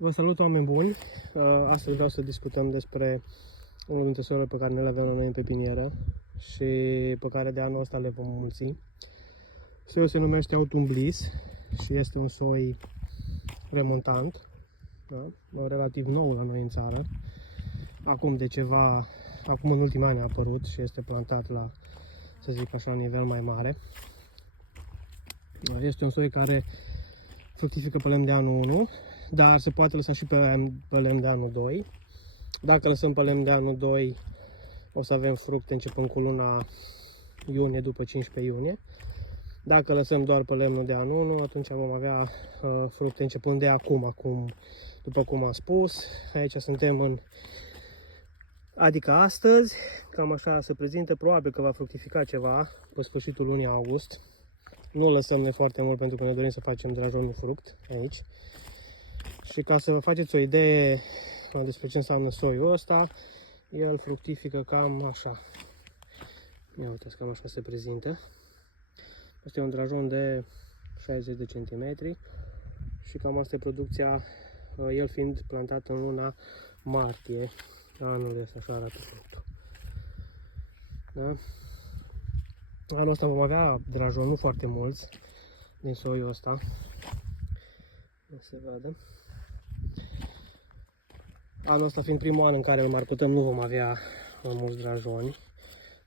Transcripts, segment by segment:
Vă salut, oameni buni! Astăzi vreau să discutăm despre unul dintre soiurile pe care ne le avem la noi în pepinieră și pe care de anul ăsta le vom mulți. Soiul se numește Autumn Bliss și este un soi remontant, da? Relativ nou la noi în țară. Acum în ultimii ani a apărut și este plantat la, să zic așa, nivel mai mare. Este un soi care fructifică pe lemn de anul 1, dar se poate lăsa și pe lemn de anul 2. Dacă lăsăm pe lemn de anul 2, o să avem fructe începând cu luna iunie, după 15 iunie. Dacă lăsăm doar pe lemnul de anul 1, atunci vom avea fructe începând de acum, după cum am spus. Aici suntem adică astăzi, cam așa se prezintă. Probabil că va fructifica ceva pe sfârșitul lunii august. Nu lăsăm de foarte mult pentru că ne dorim să facem drajonul fruct aici. Și ca să vă faceți o idee despre ce înseamnă soiul ăsta, el fructifică cam așa. Ia uitați, cam așa se prezintă. Este un drajon de 60 de centimetri și cam asta e producția, el fiind plantat în luna martie anul ăsta, așa arată fructul. Da? Anul ăsta vom avea drajon, nu foarte mulți din soiul ăsta. O să vadă. Anul ăsta fiind primul an în care îl marcutăm, nu vom avea mulți drajoni,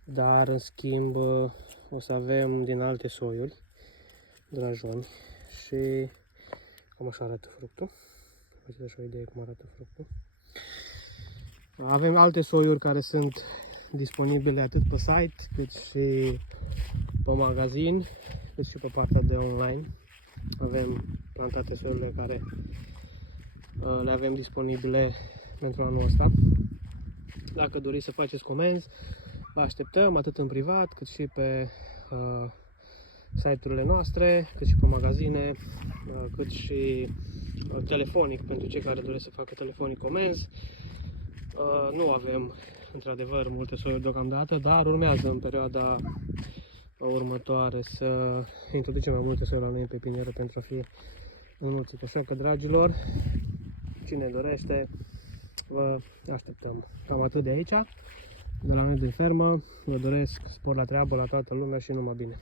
dar în schimb o să avem din alte soiuri drajoni și cam așa arată fructul. Faceți așa o idee cum arată fructul. Avem alte soiuri care sunt disponibile atât pe site, cât și pe magazin, cât și pe partea de online. Avem plantate soiurile care le avem disponibile pentru anul ăsta. Dacă doriți să faceți comenzi, vă așteptăm atât în privat, cât și pe site-urile noastre, cât și pe magazine, cât și telefonic pentru cei care doresc să facă telefonic comenzi. Nu avem într-adevăr multe soiuri deocamdată, dar urmează în perioada următoare să introducem mai multe soiuri la noi în pepinieră pentru a fi înmulțit. Așa că, dragilor, cine dorește, vă așteptăm. Cam atât de aici, de la noi de fermă. Vă doresc spor la treabă la toată lumea și numai bine.